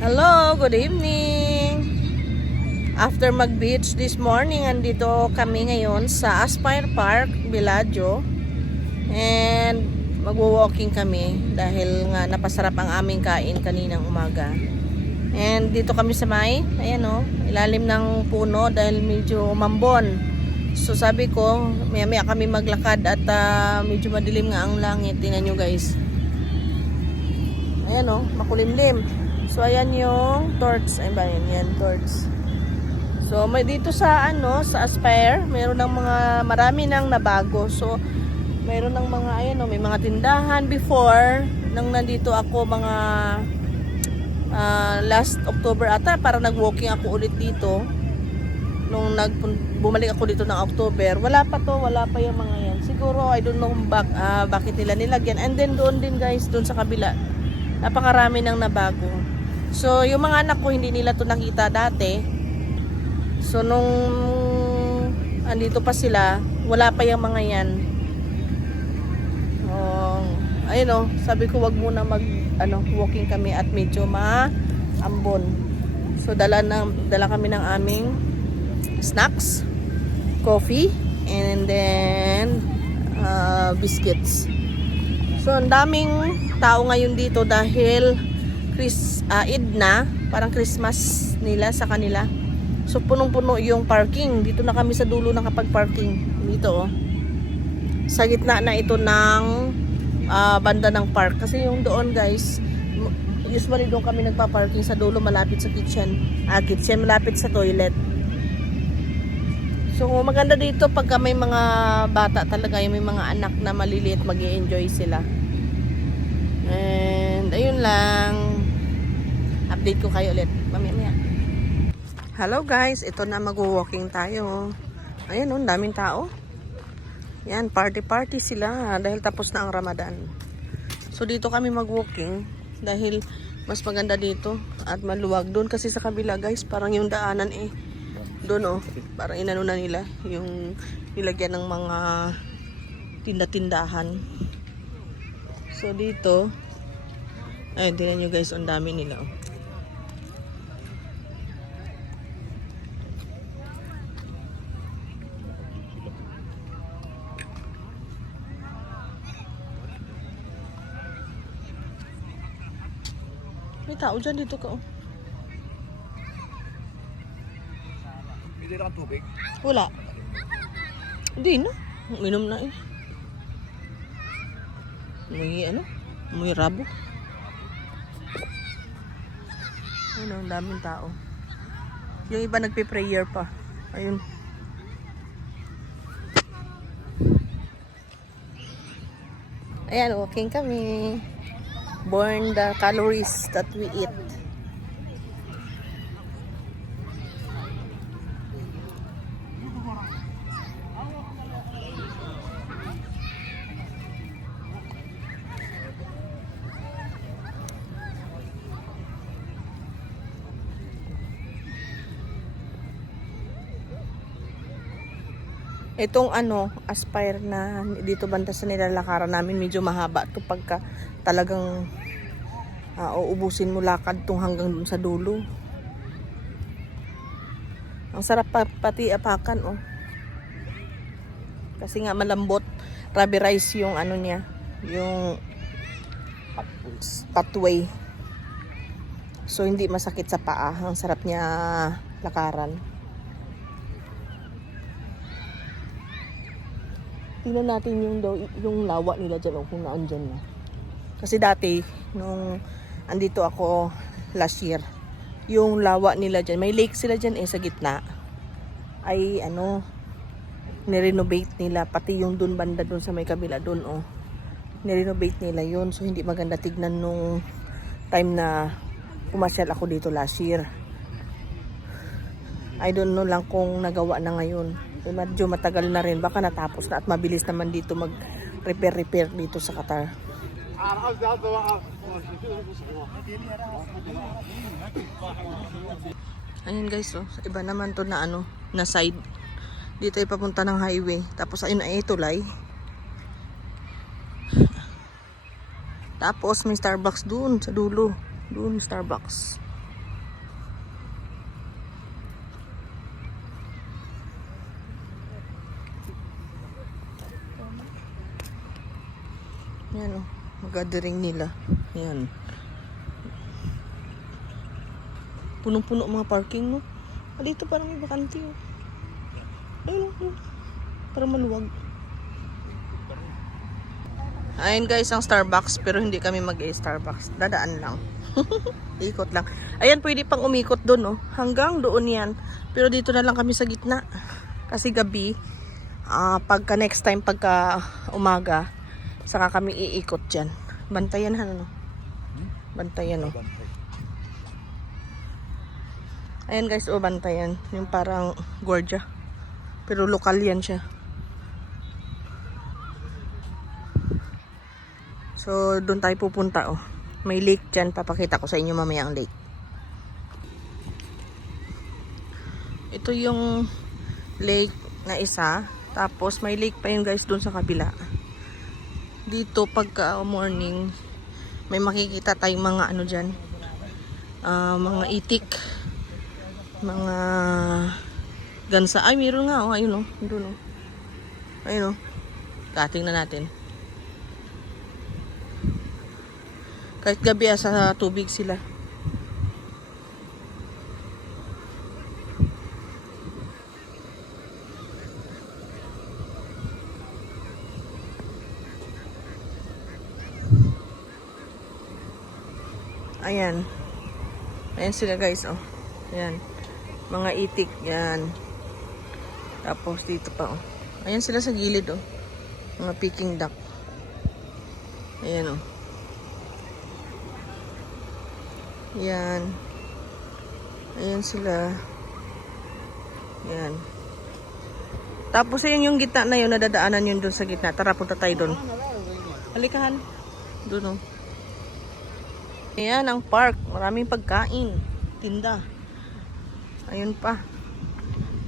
Hello, good evening. After mag-beach this morning, andito kami ngayon sa Aspire Park, Bellagio. And magwo-walking kami dahil nga napasarap ang aming kain kaninang umaga. And dito kami sa ayan o, ilalim ng puno dahil medyo mambon. So sabi ko, maya-maya kami maglakad at medyo madilim nga ang langit. Tingnan nyo guys. Ayan o, makulimlim. So ayan yung torch, ay ba yan torch. So may dito sa sa Aspire, mayroon ng marami nang nabago. So mayroon ng mga may mga tindahan before nang nandito ako mga last October ata, para nag-walking ako ulit dito. Nung bumalik ako dito ng October, wala pa yung mga yan. Siguro I don't know bakit nila nilagyan. And then doon din guys, doon sa kabila, napakarami nang nabago. So, yung mga anak ko, hindi nila to nakita dati. So, nung andito pa sila, wala pa yung mga yan. Ayun sabi ko wag muna walking kami at medyo maambon. So, dala kami ng aming snacks, coffee, and then biscuits. So, ang daming tao ngayon dito dahil Eid na, parang Christmas nila sa kanila. So punong-puno yung parking. Dito na kami sa dulo nakapag-parking. Dito sa gitna na ito ng banda ng park. Kasi yung doon guys, usually doon kami nagpa-parking sa dulo malapit sa kitchen. Kitchen malapit sa toilet. So maganda dito pagka may mga bata talaga, may mga anak na maliliit, mag-i-enjoy sila. And ayun lang, update ko kayo ulit mamaya. Hello guys, ito na, mag-walking tayo. Ayun daming tao. Yan, party sila dahil tapos na ang Ramadan. So dito kami mag-walking dahil mas maganda dito at maluwag. Doon kasi sa kabila guys, parang yung daanan doon parang inano na nila yung nilagyan ng mga tinda-tindahan. So dito, ayun, tingnan nyo guys, ang dami nila May tao dyan dito ka Hindi lang tubig? Wala. Hindi na. Minom na May rabo. Ang daming tao. Yung iba nagpe-prayer pa. Ayun. Ayan, walking kami. Burn the calories that we eat. Itong Aspire na dito banda sa nilalakaran namin, medyo mahaba to pagka talagang uubusin mo lakad tong hanggang dun sa dulo. Ang sarap pati apakan kasi nga malambot, rubberized yung niya, yung pathway. So hindi masakit sa paa, ang sarap niya lakaran. Tingnan natin yung lawa nila dyan kung naandyan na. Kasi dati, nung andito ako last year, yung lawa nila dyan, may lake sila dyan sa gitna, ay nirenovate nila, pati yung dun banda dun sa may kabila dun nirenovate nila yun. So hindi maganda tignan nung time na pumasyal ako dito last year. I don't know lang kung nagawa na ngayon. Medyo matagal na rin, baka natapos na at mabilis naman dito mag-repair dito sa Qatar. Ayun guys, iba naman to na na side. Dito ay papunta ng highway. Tapos ayun ay tulay. Tapos may Starbucks dun sa dulo. Doon Starbucks. Yan o. Gathering nila. Yan. Punong-puno mga parking, no? Ah, dito parang may bakante, oh. Ayun, oh. Parang maluwag. Ayun guys, ang Starbucks. Pero hindi kami mag-Starbucks. Dadaan lang. Ikot lang. Ayan, pwede pang umikot doon, oh. Hanggang doon yan. Pero dito na lang kami sa gitna. Kasi gabi, pagka next time, pagka umaga, saka kami iikot dyan. Bantayan, ano? Bantayan, oh. Ayan guys, bantayan. Yung parang gwardiya. Pero lokal yan siya. So, doon tayo pupunta, oh. May lake dyan. Papakita ko sa inyo mamaya ang lake. Ito yung lake na isa. Tapos, may lake pa yun guys doon sa kabila. Dito, pagka morning, may makikita tayong mga ano dyan. Mga itik. Mga gansa. Ay, meron nga, oh. Ayun, oh. Doon, oh. Ayun, oh. Tingnan natin. Kahit gabi sa tubig sila. Ayan. Ayan sila guys, oh. Ayan. Mga itik, yan. Tapos dito pa, oh. Ayan sila sa gilid, oh. Mga Peking duck. Ayan, oh. Yan. Ayan sila. Yan. Tapos ayun yung gitna na yun, nadadaanan yun doon sa gitna. Tara, punta tayo doon. Halikahan. Doon, oh. Ayan ang park. Maraming pagkain. Tinda. Ayun pa.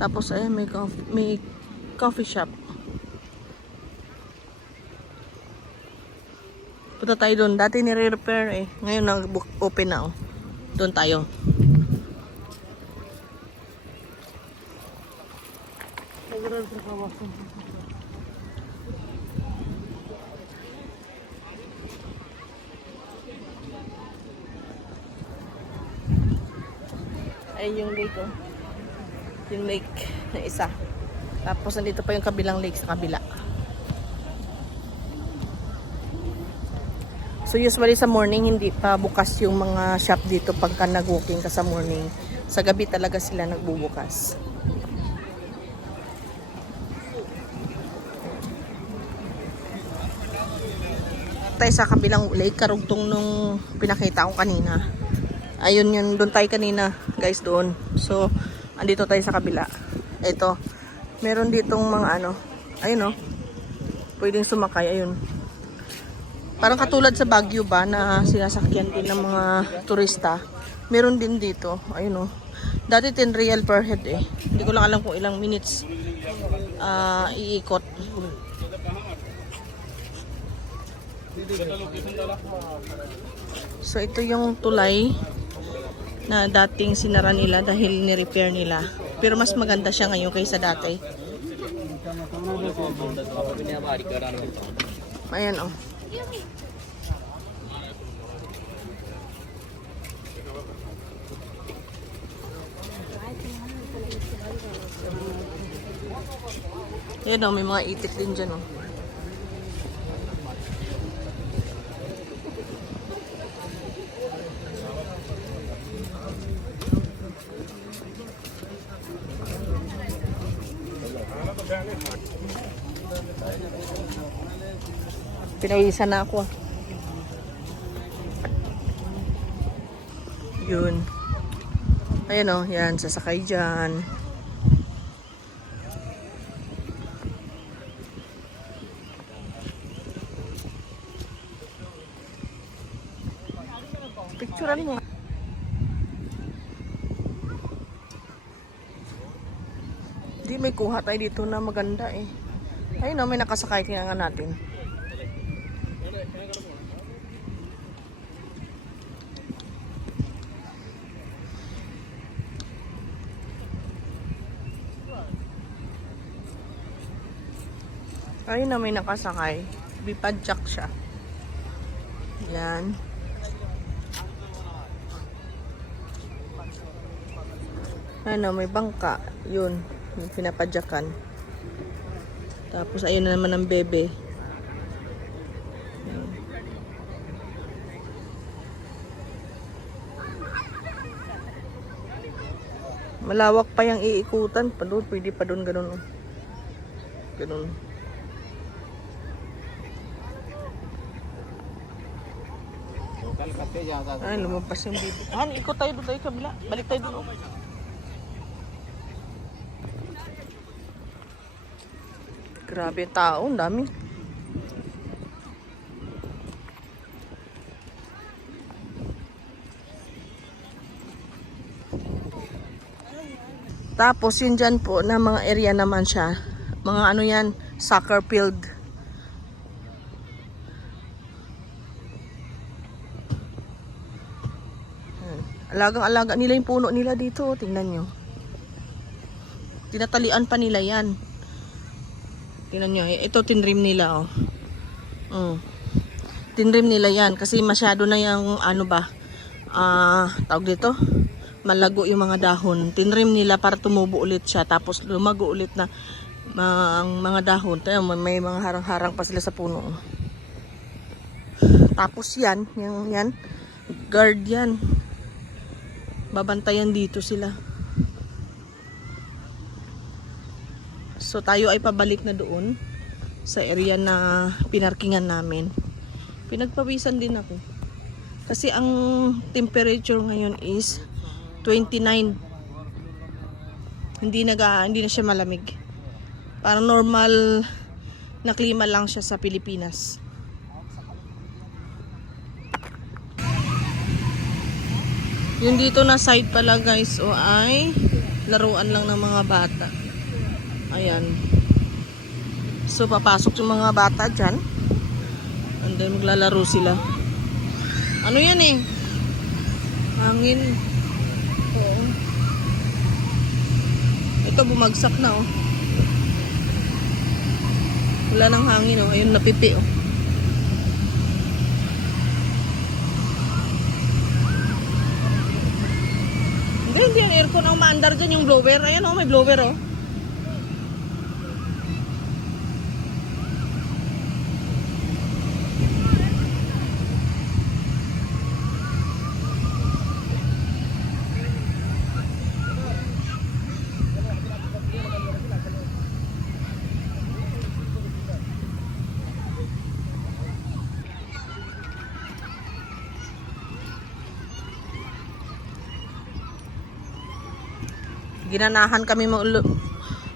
Tapos ayan, may coffee shop. Punta tayo doon. Dati nire-repair, eh. Ngayon nag-open na, oh. Doon tayo. Ay, yung lake, oh. Yung lake na isa. Tapos nandito pa yung kabilang lake sa kabila. So usually sa morning hindi pa bukas yung mga shop dito pagka nag-walking ka sa morning. Sa gabi talaga sila nagbubukas. Tayo sa kabilang lake, karugtong nung pinakita ko kanina. Ayun yun, doon tayo kanina guys, doon. So andito tayo sa kabila. Ito, meron ditong mga ano, ayun, oh. Pwedeng sumakay, ayun. Parang katulad sa Baguio ba na sinasakyan din ng mga turista. Meron din dito. Ayun, oh. Dati 10 real per head, eh. Hindi ko lang alam kung ilang minutes iikot. So ito yung tulay na dating sinara nila dahil ni-repair nila. Pero mas maganda siya ngayon kaysa dati. Ayan, oh. Ayan, oh, may mga itik din dyan, oh. Pinawisan na ako, ah. Yun. Ayan, oh, yan, sasakay dyan. Picturean mo. Hindi, may kuha tayo dito na maganda, eh. Ayun, oh, may nakasakay. Tingnan natin. Ayun na, may nakasakay. Bipadjak siya. Yan. Ano, may bangka. Yun. Yung pinapadyakan. Tapos, ayun na naman ang bebe. Yan. Malawak pa yung iikutan. Pa doon, pwede pa doon, ganun. Ganun. Ay, lumabas yung bebe. Han, ikot tayo doon tayo kabila. Balik tayo doon. Grabe yung tao, ang dami. Tapos yun dyan po na mga area naman siya. Mga ano yan, soccer field. Alagang-alaga nila yung puno nila dito. Tingnan nyo. Tinatalian pa nila yan. Tingnan nyo. Ito tinrim nila. Tinrim nila yan. Kasi masyado na yung ano ba. Tawag dito. Malago yung mga dahon. Tinrim nila para tumubo ulit siya. Tapos lumago ulit na ang mga dahon. Tayo, may mga harang-harang pa sila sa puno. Tapos yan. Yan. Guard yan. Babantayan dito sila. So tayo ay pabalik na doon sa area na pinarkingan namin. Pinagpawisan din ako. Kasi ang temperature ngayon is 29. Hindi na siya malamig. Parang normal na klima lang siya sa Pilipinas. Yung dito na side pala guys ay laruan lang ng mga bata. Ayan. So papasok yung mga bata dyan. And then maglalaro sila. Ano yan eh? Hangin. Oo. Ito bumagsak na oh. Wala nang hangin oh. Ayun napipi oh. Hindi ang aircon ang maandar dyan, yung blower. Ayan o, may blower o. Ginanahan kami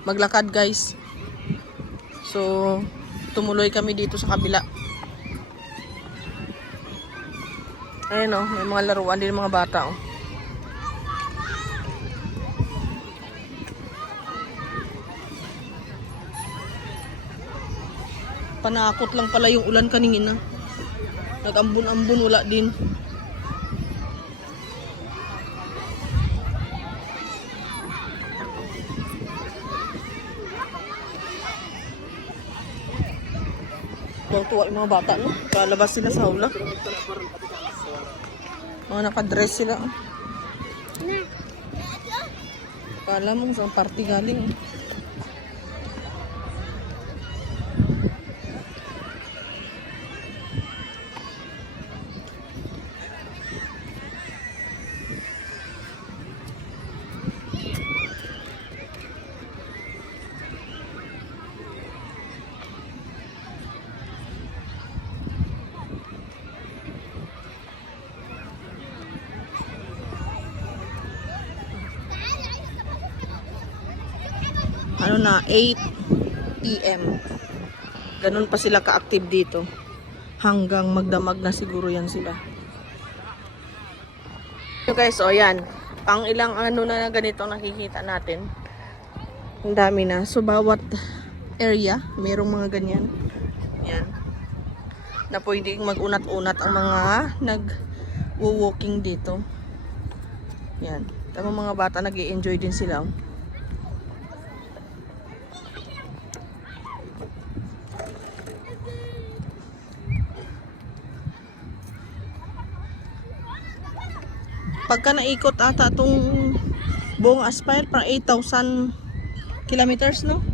maglakad guys. So tumuloy kami dito sa kabila. Ayun oh, may mga laruan din mga bata oh. Panakot lang pala yung ulan kanina. Nag-ambon-ambon, wala din. Tuwa yung mga bata, no? Kalabas sila sa hula. Mga nakadress sila. Kala mo sa party galing. Ano na, 8 PM. Ganun pa sila ka-active dito. Hanggang magdamag na siguro yan sila. So guys, o yan. Pang ilang ano na ganito nakikita natin. Ang dami na. So bawat area, mayroong mga ganyan. Yan. Na pwedeng mag-unat-unat ang mga nag-walking dito. Yan. Tamang mga bata nag-i-enjoy din sila. Pagka naikot ata itong buong Aspire, parang 8,000 kilometers, no?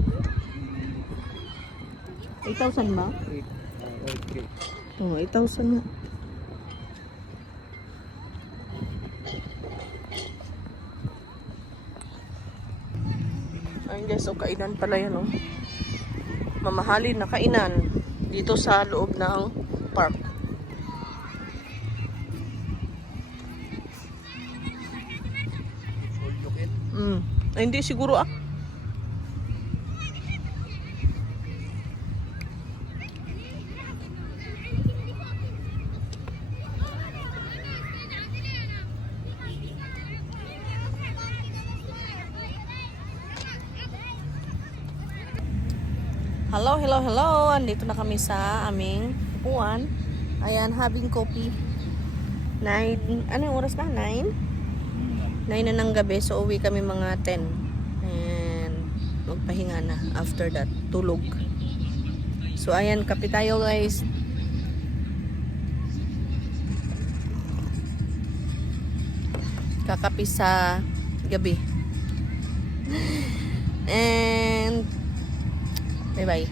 8,000 ba? Okay. Oo, 8,000 nga. Ayun guys, so kainan pala yan, oh. Mamahalin na kainan dito sa loob ng park. All you can. Ay, hindi siguro ah. Hello, hello, hello. Andito na kami sa aming upuan. Ayan, having coffee. 9, ano yung oras na? 9? 9 na ng gabi. So, uwi kami mga 10. And magpahinga na. After that, tulog. So, ayan, kape tayo guys. Kakape sa gabi. And bye-bye.